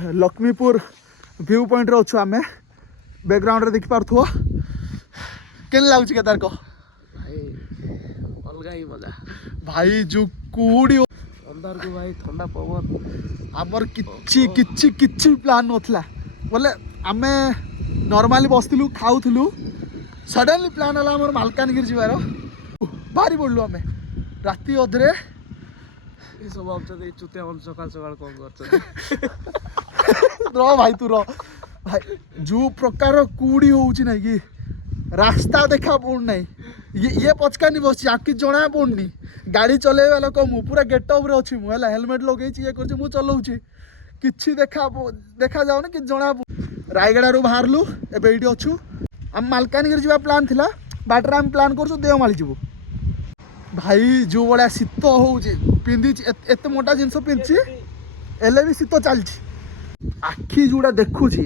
Laxmipur view point अच्छु आम background रे देखि पारथुओ केन लागुची केदार को भाई अलगा ही मजा भाई जो कुहुडी अंदर को भाई ठंडा पवन आमर किछि किछि किछि प्लान नथला बोले आमे नॉर्मली बसथिलु खाउथिलु सडनली प्लान हला हमर मालकानगिरी जिवार बारी पड़लु आमे राती अधरे ये सब भावुଛନ୍ତି चुतिया मन सकाल सकाल कौन करछन रो भाई तू रो भाई जो प्रकार कुड़ी होउची नै कि रास्ता देखा पड़ नहीं ये पचकानी बस आखि जना पड़नी गाड़ी चलेवा लोक मु पूरा गेट अप रे अछि मु हला हेलमेट लगेछि ये करछि मु चलाउछि किछि देखा जाउनी कि जना रायगड़ा रु बाहरलु एबे एडी अछु हम मालकानगिरी जीवा प्लान थिला बाटरा हम प्लान करछु देवमाली जीवु भाई जो बड़ा शीत होउछि पिंदी एते मोटा जिंस पिंची एले भी शीत चलछि आखि जोड़ा देखुछि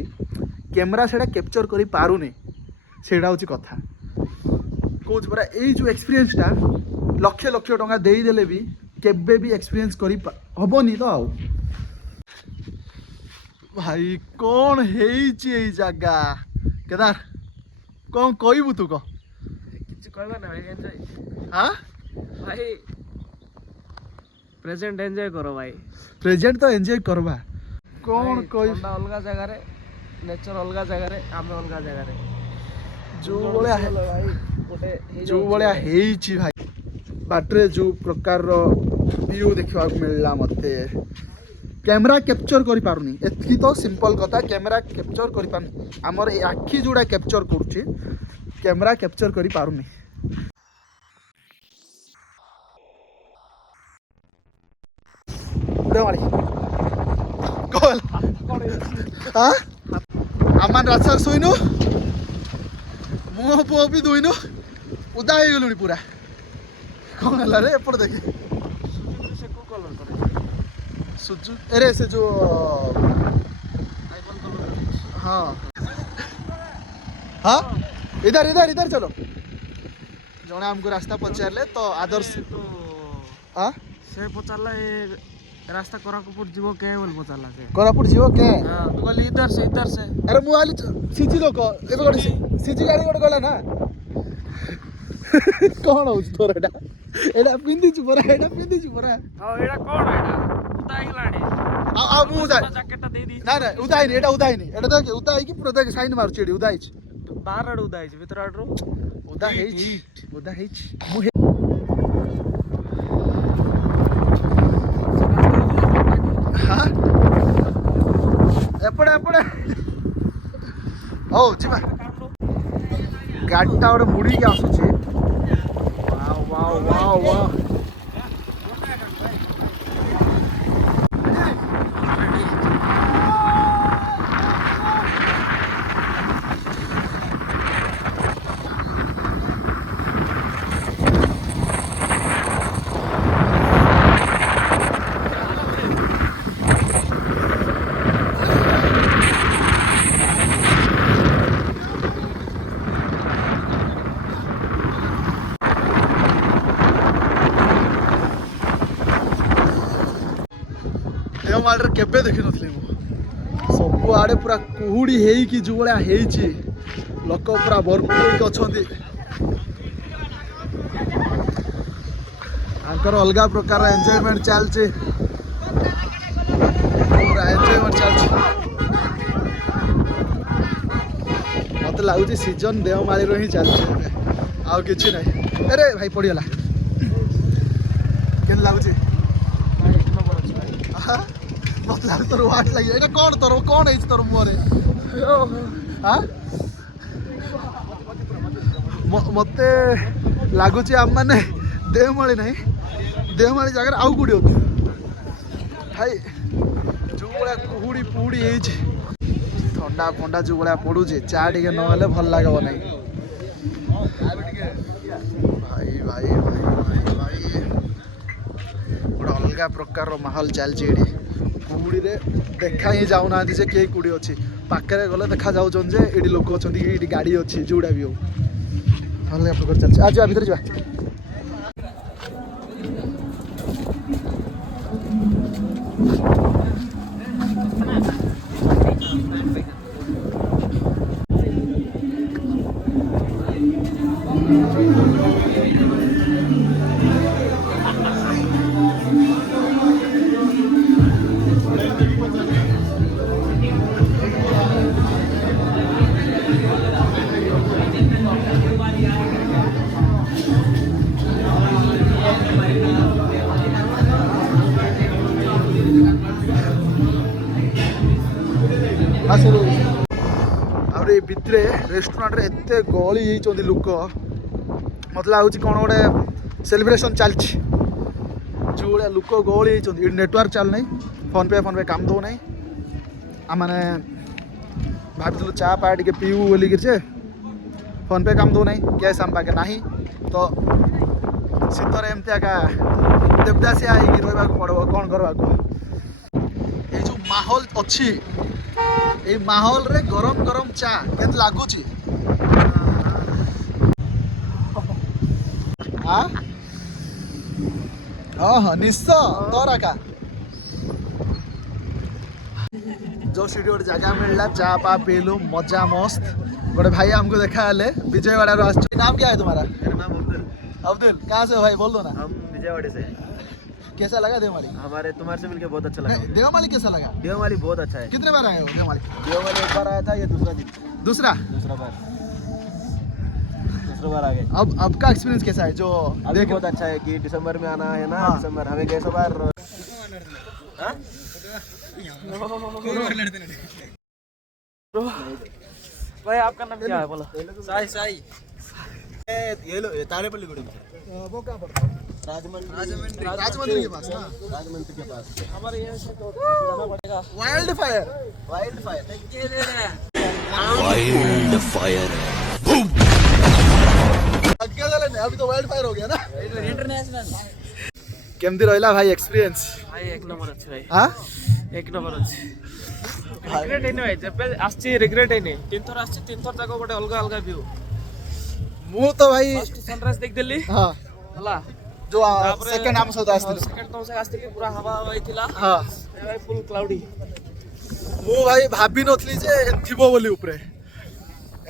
कैमरा सेटा कैप्चर करि पारुनी सेटा होछि कथा कोच परा ए जो एक्सपीरियंस टा लक्ष लक्ष टका देई देले भी केबे भी एक्सपीरियंस करि हबनी तो आउ भाई कौन हेइछि ए जगह केदार कौन कहबू तू को किछि कहबा ना भाई एन्जॉय हां भाई प्रेजेंट एन्जॉय करो भाई प्रेजेंट तो एन्जॉय करबा कौन कोई अलगा जगह रे नेचर अलगा जगह रे आमे अलगा जगह रे जो बळिया भाई गोटे जो बळिया हेइछि भाई बाटरे जो प्रकार रो व्यू देखा मिलला मते कैमरा कैप्चर करि पारुनी एतकी तो सिंपल कथा कैमरा कैप्चर करि पारुनी हमर ए आखी जोड़ा कैप्चर करूछि कैमरा कैप्चर करि पारुनी देवाली कॉल हां अमन रास्ता सोइनु मुह पुह भी दुइनु उदा हे गेलुनी पूरा कौन हला रे एपड़ देखि से को कलर करे सुजु अरे से जो आइकन कलर हाँ हाँ इधर इधर इधर चलो जने हमको रास्ता पचारले तो आदर्श हाँ से पचारला ए रास्ता कोरापुर जीवो के बोल पचारला से कोरापुर जीवो के हां तू कहली इधर से अरे मु आली सीजी लोक एबे गोटे सीजी गाड़ी गोटे गला ना कौन हो तोर एडा पिंदी छु परा एडा पिंदी छु परा हां एडा कोन एडा उताई लाडी आ मु उदा जैकेट दे दी ना उदाई नहीं एडा देख उदाई की पूरा देख साइन मारु चेडी उदाई बाहर आड़ उदाई भीतर आड़ उदा हेच मु हाँ एपड़े एपड़े ओ जीवा गाड़ीटा गोटे मुड़ी के आसुची वाह वाह वाह वाह देवमाली केबे देखि नथले मु सब आड़े पूरा कुहुड़ी हेई कि जो बळिया हेइछि लोक पूरा भरपूर अछंती आंकर अलगा प्रकार एन्जॉयमेंट चलछि पूरा एन्जॉयमेंट चलछि मत लागुछि सीजन देवमाली रो ही चलछि आ किछि नै अरे भाई पडियला केन लागुछि मत लाग तोर वाट लागि एटा कोन है तोर मोरे हां मते लागुछि हम माने देवमाली नहीं देवमाली जगह आउ गुडी होती भाई जो बड़ा कुहुड़ी पुहुड़ी हेछि ठंडा फंडा जो बड़ा पड़ुछि चा टिके न हेले भल लागबो नहीं भाई भाई भाई भाई बड़ा अलगा प्रकार रो माहौल चलछि एडी कुहुड़ी रे देखा ही जाऊ ना जे के कुड़ी अछि पाकरे गले देखा जाउ जन जे एडी लोक अछंती एडी गाड़ी अछि जोडा भी हो अलगा प्रकार चलछि आज आ भीतर जा रेस्टोरेंट रे एते गली होइचोंदी लोक मत लाଗୁଛି कोन गोटे सेलिब्रेशन चलछि जोड़े लोक गली होइचोंदी नेटवर्क चल नहीं फोन पे काम दो नहीं आ माने भाबितलु चा पा टिके पीऊ बोली जे फोन पे काम दो नहीं कैश हम पाके नहीं तो शीतर एमती आका देवदासिया आई रहा पड़ो कौन करवा ये जो माहौल अच्छी ये माहौल रे गरम गरम चा केत लागुची हाँ हाँ हाँ निश्चय तोरा का जो सीढ़ी गोटे जगह मिलला चा पा पीलु मजा मस्त गोटे भाई हमको देखा है विजयवाड़ा नाम क्या है तुम्हारा? मेरा नाम अब्दुल। अब्दुल कहाँ से हो भाई बोल दो ना। हम विजयवाड़े से हैं। कैसा लगा देवमाली? हमारे तुम्हारे से मिलकर बहुत अच्छा लगा। देवमाली कैसा लगा? देवमाली बहुत अच्छा है। कितने बार आए हो देवमाली? देवमाली एक बार आया था, ये दूसरा दिन। दूसरा बार आ गए। अब का एक्सपीरियंस कैसा है? जो अभी बहुत अच्छा है कि दिसंबर में आना है ना। हाँ। दिसंबर हमें कैसा बार भाई आपका नाम क्या है बोलो? साई साई ये लो तारेपल्ली गुड़ी वो कहाँ पड़ता है? राजमंड्री राजमंड्री के पास ना। राजमंड्री के पास हमारे यहाँ से तो जाना पड़ेगा। वाइल्ड फायर अभी तो वाइल्ड फायर हो गया ना। इंटरनेशनल केमती रहिला भाई एक्सपीरियंस? भाई एक नंबर अच्छे भाई। हाँ एक नंबर अच्छे। रिग्रेट नहीं भाई जब आसची रिग्रेट नहीं। तीन थर आसची तीन थर जाको गोटे अलग अलग व्यू। मु तो भाई फर्स्ट सनराइज देख देली हाँ हला जो सेकंड आम सहित आसथिलु सेकंड तो से आसती पूरा हवा हवा थिला। हाँ भाई फुल क्लाउडी। मु भाई भाबी नथली जे थिबो बोली ऊपरे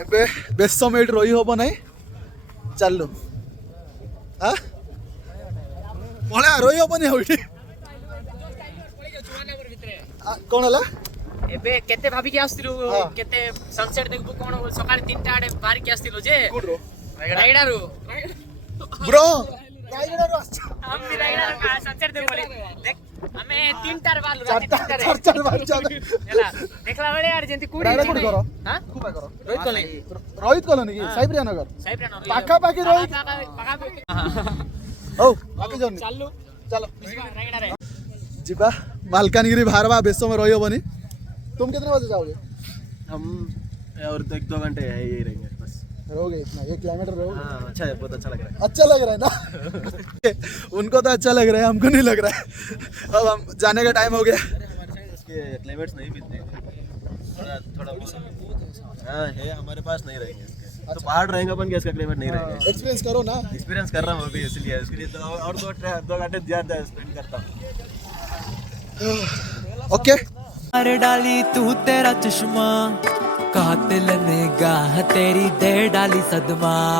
एबे बेस समय रही होबो नहीं चललो हाँ पळा रही होबो नहीं होइठी कोन हला एबे केते भाभी के आस्तिलु हाँ। केते सनसेट देखबो कोन सकाळ 3टा आडे बाहर के आस्तिलु जे कुडरो राइडारु ब्रो राइडर हम भी राइडार का सनसेट देख बोले देख हमें 3टार बालु राती 3टार चार बार जाबे ହେଲା देखला बेले यार जेंती कुडी राइडर कोड करो हां खूब करो रोहित कोले रोहित कॉलोनी की साइप्रिया नगर साइप्रिया नगर पाखा पाखी रोहित ओ बाकी जोनी चालू चलो राइडार है जीबा मालकानगिरी भारवा बेसो में रही होबनी। तुम कितने बजे जाओगे? हम और 1-2 घंटे यही रहेंगे बस। रहोगे इतना 1 किलोमीटर रहोगे? हाँ अच्छा है, बहुत अच्छा लग रहा है। अच्छा लग रहा है ना उनको तो अच्छा लग रहा है हमको नहीं लग रहा है। अब हम जाने का टाइम हो गया। इसके क्लाइमेट्स नहीं मिलते थोड़ा हाँ है हमारे पास नहीं रहेंगे इसके। तो पहाड़ रहेंगे अपन के इसका क्लाइमेट नहीं रहेंगे। एक्सपीरियंस करो ना। एक्सपीरियंस कर रहा हूँ अभी इसलिए उसके लिए तो और 2 घंटे ज़्यादा स्पेंड करता हूँ। ओके मार डाली तू तेरा चश्मा कातिल ने गाह तेरी दे डाली सदमा।